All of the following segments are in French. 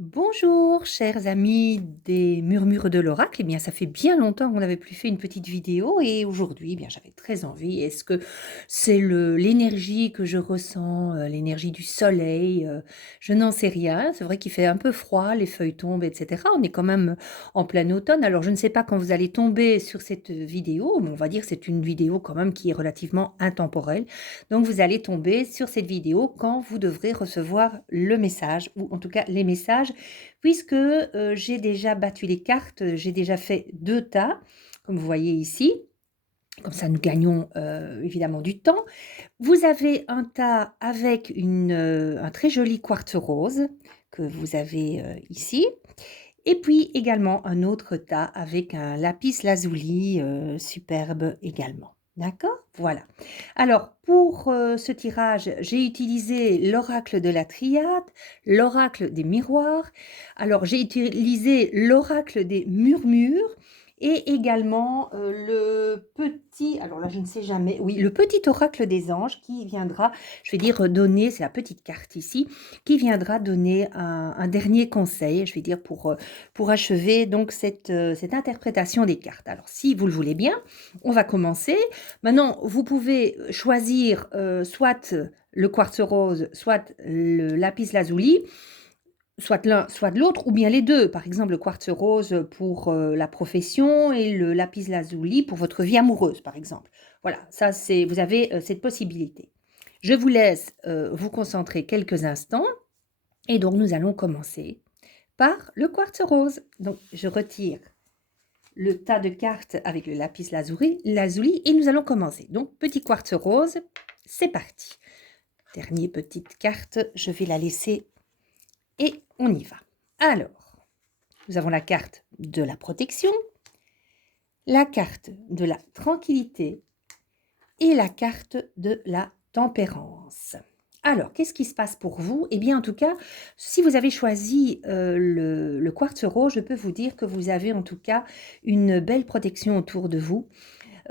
Bonjour, chers amis des murmures de l'oracle. Eh bien, ça fait bien longtemps qu'on n'avait plus fait une petite vidéo et aujourd'hui, eh bien, j'avais très envie. Est-ce que c'est l'énergie que je ressens, l'énergie du soleil? Je n'en sais rien. C'est vrai qu'il fait un peu froid, les feuilles tombent, etc. On est quand même en plein automne. Alors, je ne sais pas quand vous allez tomber sur cette vidéo, mais on va dire que c'est une vidéo quand même qui est relativement intemporelle. Donc, vous allez tomber sur cette vidéo quand vous devrez recevoir le message, ou en tout cas les messages, puisque j'ai déjà battu les cartes, j'ai déjà fait 2 tas, comme vous voyez ici. Comme ça, nous gagnons évidemment du temps. Vous avez un tas avec un très joli quartz rose que vous avez ici. Et puis également un autre tas avec un lapis lazuli superbe également. D'accord? Voilà. Alors, pour ce tirage, j'ai utilisé l'oracle de la triade, l'oracle des miroirs. Alors, j'ai utilisé l'oracle des murmures et également le petit, alors là, je ne sais jamais, oui, le petit oracle des anges qui viendra, je vais dire, donner, c'est la petite carte ici, qui viendra donner un dernier conseil, je vais dire, pour achever donc cette interprétation des cartes. Alors, si vous le voulez bien, on va commencer. Maintenant, vous pouvez choisir soit le quartz rose, soit le lapis lazuli, soit l'un, soit de l'autre, ou bien les deux. Par exemple, le quartz rose pour la profession et le lapis lazuli pour votre vie amoureuse, par exemple. Voilà, ça c'est, vous avez cette possibilité. Je vous laisse vous concentrer quelques instants et donc nous allons commencer par le quartz rose. Donc je retire le tas de cartes avec le lapis lazuli et nous allons commencer. Donc petit quartz rose, c'est parti. Dernière petite carte, je vais la laisser et on y va. Alors, nous avons la carte de la protection, la carte de la tranquillité et la carte de la tempérance. Alors, qu'est-ce qui se passe pour vous? Eh bien, en tout cas, si vous avez choisi le quartz rose, je peux vous dire que vous avez en tout cas une belle protection autour de vous.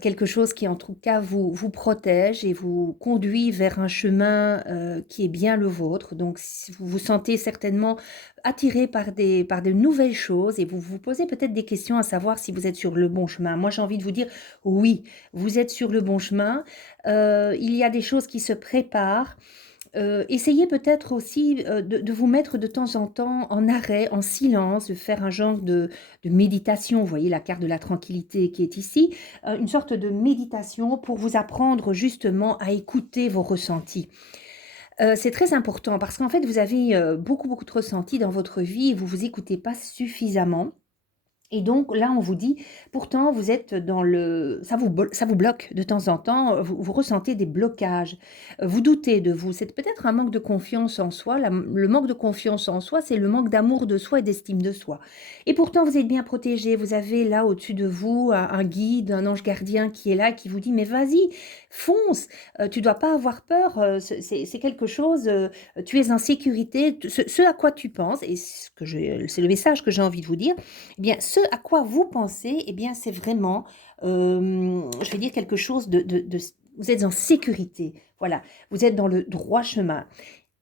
Quelque chose qui en tout cas vous protège et vous conduit vers un chemin qui est bien le vôtre. Donc si vous vous sentez certainement attiré par de nouvelles choses et vous vous posez peut-être des questions à savoir si vous êtes sur le bon chemin. Moi j'ai envie de vous dire oui, vous êtes sur le bon chemin. Il y a des choses qui se préparent. Essayez peut-être aussi de vous mettre de temps en temps en arrêt, en silence, de faire un genre de méditation. Vous voyez la carte de la tranquillité qui est ici, une sorte de méditation pour vous apprendre justement à écouter vos ressentis. C'est très important parce qu'en fait, vous avez beaucoup, beaucoup de ressentis dans votre vie et vous vous écoutez pas suffisamment. Et donc là, on vous dit, pourtant, vous êtes dans ça vous bloque de temps en temps, vous ressentez des blocages, vous doutez de vous. C'est peut-être un manque de confiance en soi. Le manque de confiance en soi, c'est le manque d'amour de soi et d'estime de soi. Et pourtant, vous êtes bien protégé. Vous avez là au-dessus de vous un guide, un ange gardien qui est là, qui vous dit, mais vas-y, fonce, tu dois pas avoir peur, c'est quelque chose, tu es en sécurité. Ce à quoi tu penses, et c'est le message que j'ai envie de vous dire, eh bien, ce à quoi vous pensez, eh bien, c'est vraiment, je vais dire quelque chose vous êtes en sécurité. Voilà, vous êtes dans le droit chemin.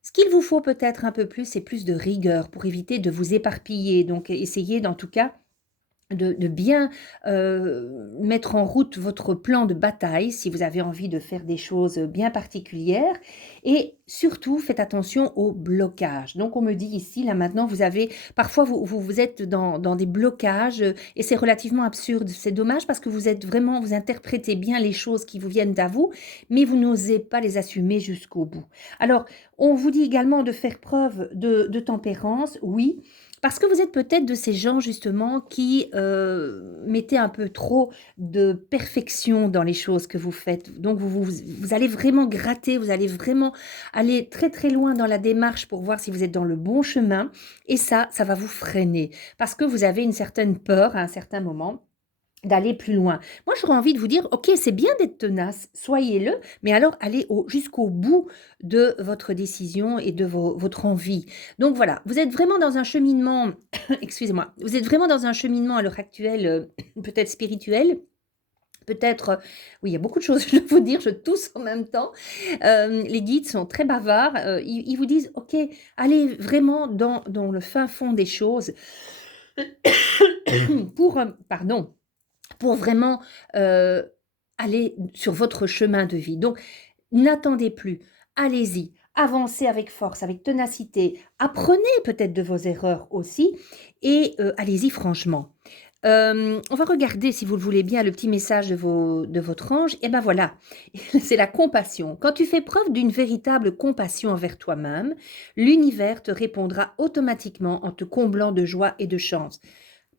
Ce qu'il vous faut peut-être un peu plus, c'est plus de rigueur pour éviter de vous éparpiller. Donc, essayez en tout cas de bien mettre en route votre plan de bataille si vous avez envie de faire des choses bien particulières et surtout faites attention aux blocages. Donc on me dit ici, là maintenant, vous avez, parfois vous êtes dans des blocages et c'est relativement absurde. C'est dommage parce que vous êtes vraiment, vous interprétez bien les choses qui vous viennent à vous, mais vous n'osez pas les assumer jusqu'au bout. Alors, on vous dit également de faire preuve de tempérance, oui, parce que vous êtes peut-être de ces gens justement qui mettez un peu trop de perfection dans les choses que vous faites. Donc vous allez vraiment gratter, vous allez vraiment aller très très loin dans la démarche pour voir si vous êtes dans le bon chemin. Et ça va vous freiner parce que vous avez une certaine peur à un certain moment d'aller plus loin. Moi, j'aurais envie de vous dire, OK, c'est bien d'être tenace, soyez-le, mais alors allez jusqu'au bout de votre décision et de votre envie. Donc voilà, vous êtes vraiment dans un cheminement, excusez-moi, vous êtes vraiment dans un cheminement à l'heure actuelle, peut-être spirituel, Peut-être, oui, il y a beaucoup de choses, je dois vous dire, je tousse en même temps. Les guides sont très bavards, ils vous disent: «OK, allez vraiment dans le fin fond des choses pour, pardon, pour vraiment, heu, aller sur votre chemin de vie». Donc n'attendez plus, allez-y, avancez avec force, avec ténacité, apprenez peut-être de vos erreurs aussi et allez-y franchement. On va regarder, si vous le voulez bien, le petit message de votre ange et ben voilà, c'est la compassion. Quand tu fais preuve d'une véritable compassion envers toi-même, l'univers te répondra automatiquement en te comblant de joie et de chance.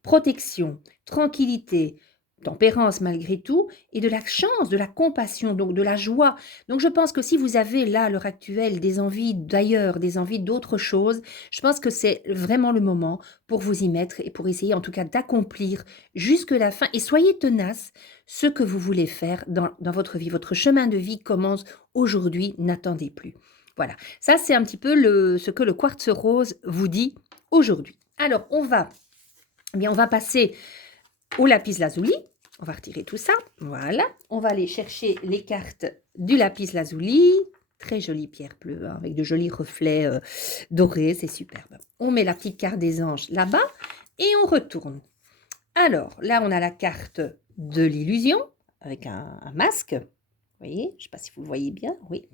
Protection, tranquillité, tempérance malgré tout et de la chance, de la compassion, donc de la joie. Donc je pense que si vous avez là, à l'heure actuelle, des envies d'ailleurs, des envies d'autre chose, je pense que c'est vraiment le moment pour vous y mettre et pour essayer en tout cas d'accomplir jusque la fin et soyez tenace ce que vous voulez faire dans votre vie. Votre chemin de vie commence aujourd'hui, n'attendez plus. Voilà, ça c'est un petit peu ce que le quartz rose vous dit aujourd'hui. Alors on va passer au lapis lazuli. On va retirer tout ça. Voilà. On va aller chercher les cartes du lapis lazuli. Très jolie pierre bleue, hein, avec de jolis reflets dorés. C'est superbe. On met la petite carte des anges là-bas et on retourne. Alors, là, on a la carte de l'illusion avec un masque. Vous voyez, je ne sais pas si vous le voyez bien. Oui.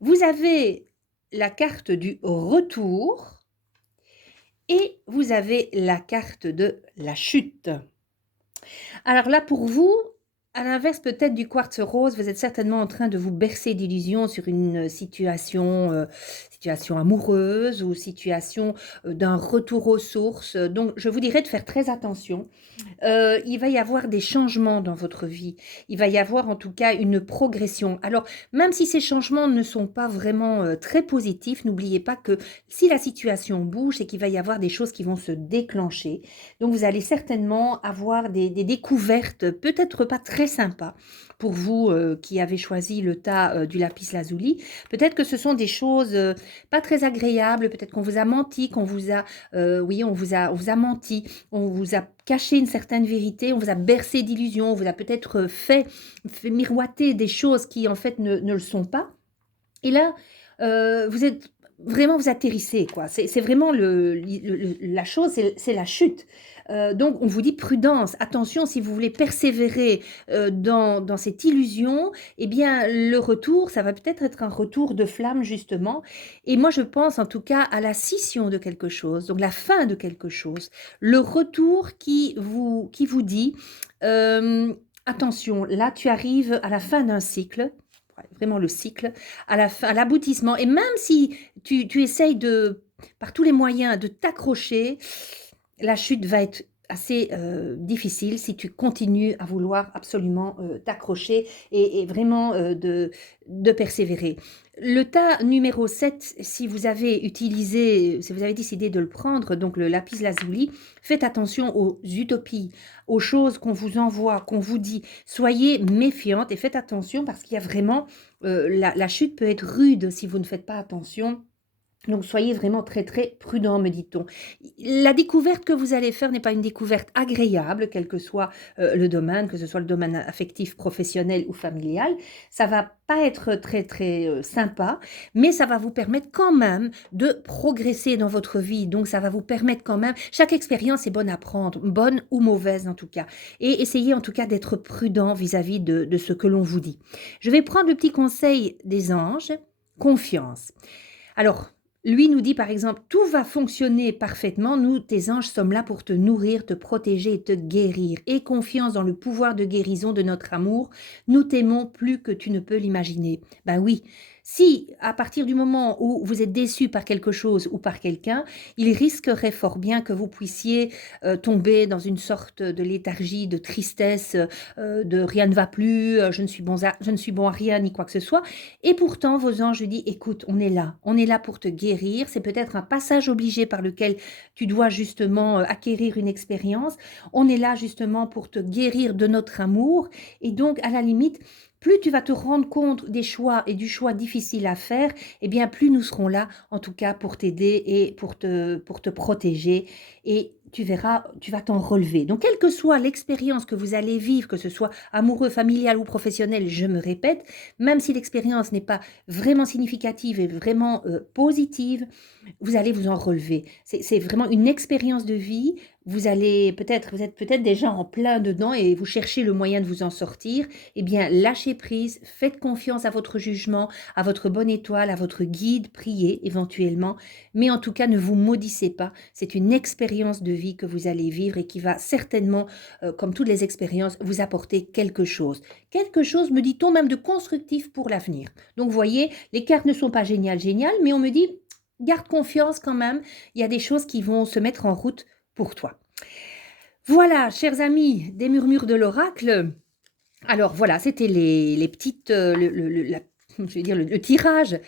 Vous avez la carte du retour et vous avez la carte de la chute. Alors là, pour vous, à l'inverse peut-être du quartz rose, vous êtes certainement en train de vous bercer d'illusions sur une situation amoureuse ou situation d'un retour aux sources. Donc, je vous dirais de faire très attention. Il va y avoir des changements dans votre vie. Il va y avoir en tout cas une progression. Alors, même si ces changements ne sont pas vraiment très positifs, n'oubliez pas que si la situation bouge, c'est qu'il va y avoir des choses qui vont se déclencher. Donc, vous allez certainement avoir des découvertes, peut-être pas très sympas pour vous qui avez choisi le tas du lapis lazuli. Peut-être que ce sont des choses pas très agréables, peut-être qu'on vous a menti, oui, on vous a menti, on vous a caché une certaine vérité, on vous a bercé d'illusions, on vous a peut-être fait miroiter des choses qui en fait ne le sont pas. Et là, vous êtes vraiment, vous atterrissez, quoi. C'est vraiment la chose, c'est la chute. Donc, on vous dit prudence, attention, si vous voulez persévérer dans cette illusion, eh bien, le retour, ça va peut-être être un retour de flamme, justement. Et moi, je pense en tout cas à la scission de quelque chose, donc la fin de quelque chose, le retour qui vous dit, attention, là, tu arrives à la fin d'un cycle, vraiment le cycle, à l'aboutissement. Et même si tu essayes par tous les moyens de t'accrocher, la chute va être assez difficile si tu continues à vouloir absolument t'accrocher et vraiment de persévérer. Le tas numéro 7, si vous avez décidé de le prendre, donc le lapis lazuli, faites attention aux utopies, aux choses qu'on vous envoie, qu'on vous dit. Soyez méfiante et faites attention parce qu'il y a vraiment, la chute peut être rude si vous ne faites pas attention. Donc soyez vraiment très, très prudents, me dit-on. La découverte que vous allez faire n'est pas une découverte agréable, quel que soit, le domaine, que ce soit le domaine affectif, professionnel ou familial. Ça va pas être très, très, sympa, mais ça va vous permettre quand même de progresser dans votre vie. Donc ça va vous permettre quand même chaque expérience est bonne à prendre, bonne ou mauvaise en tout cas. Et essayez en tout cas d'être prudent vis-à-vis de ce que l'on vous dit. Je vais prendre le petit conseil des anges, confiance. Alors, lui nous dit par exemple, tout va fonctionner parfaitement, nous, tes anges, sommes là pour te nourrir, te protéger et te guérir. Aie confiance dans le pouvoir de guérison de notre amour, nous t'aimons plus que tu ne peux l'imaginer. Ben oui, si à partir du moment où vous êtes déçu par quelque chose ou par quelqu'un, il risquerait fort bien que vous puissiez tomber dans une sorte de léthargie, de tristesse, de rien ne va plus, je ne suis bon à rien ni quoi que ce soit. Et pourtant, vos anges disent, écoute, on est là pour te guérir. C'est peut-être un passage obligé par lequel tu dois justement acquérir une expérience. On est là justement pour te guérir de notre amour. Et donc, à la limite, plus tu vas te rendre compte des choix et du choix difficile à faire, eh bien, plus nous serons là, en tout cas, pour t'aider et pour te protéger. Et tu verras, tu vas t'en relever. Donc, quelle que soit l'expérience que vous allez vivre, que ce soit amoureux, familial ou professionnel, je me répète, même si l'expérience n'est pas vraiment significative et vraiment positive, vous allez vous en relever. C'est vraiment une expérience de vie. Vous êtes peut-être déjà en plein dedans et vous cherchez le moyen de vous en sortir. Eh bien, lâchez prise, faites confiance à votre jugement, à votre bonne étoile, à votre guide, priez éventuellement. Mais en tout cas, ne vous maudissez pas. C'est une expérience de vie que vous allez vivre et qui va certainement, comme toutes les expériences, vous apporter quelque chose. Quelque chose, me dit-on, même de constructif pour l'avenir. Donc, vous voyez, les cartes ne sont pas géniales, mais on me dit, garde confiance quand même. Il y a des choses qui vont se mettre en route pour toi. Voilà, chers amis, des murmures de l'oracle. Alors voilà, c'était les petites, je vais dire le tirage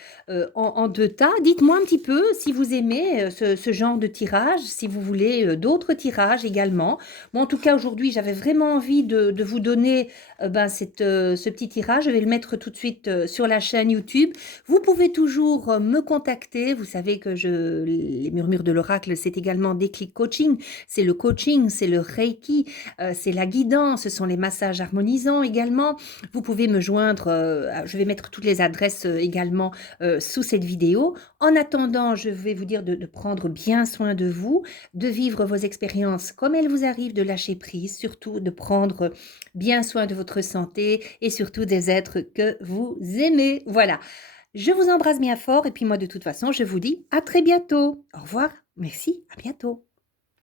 en deux tas. Dites-moi un petit peu si vous aimez ce genre de tirage, si vous voulez d'autres tirages également. Moi, en tout cas, aujourd'hui, j'avais vraiment envie de vous donner ce petit tirage. Je vais le mettre tout de suite sur la chaîne YouTube. Vous pouvez toujours me contacter. Vous savez que les murmures de l'oracle, c'est également Déclic Coaching. C'est le coaching, c'est le Reiki, c'est la guidance, ce sont les massages harmonisants également. Vous pouvez me joindre, je vais mettre toutes les adresses également sous cette vidéo. En attendant, je vais vous dire de prendre bien soin de vous, de vivre vos expériences comme elles vous arrivent, de lâcher prise, surtout de prendre bien soin de votre santé et surtout des êtres que vous aimez. Voilà, je vous embrasse bien fort et puis moi de toute façon, je vous dis à très bientôt. Au revoir, merci, à bientôt.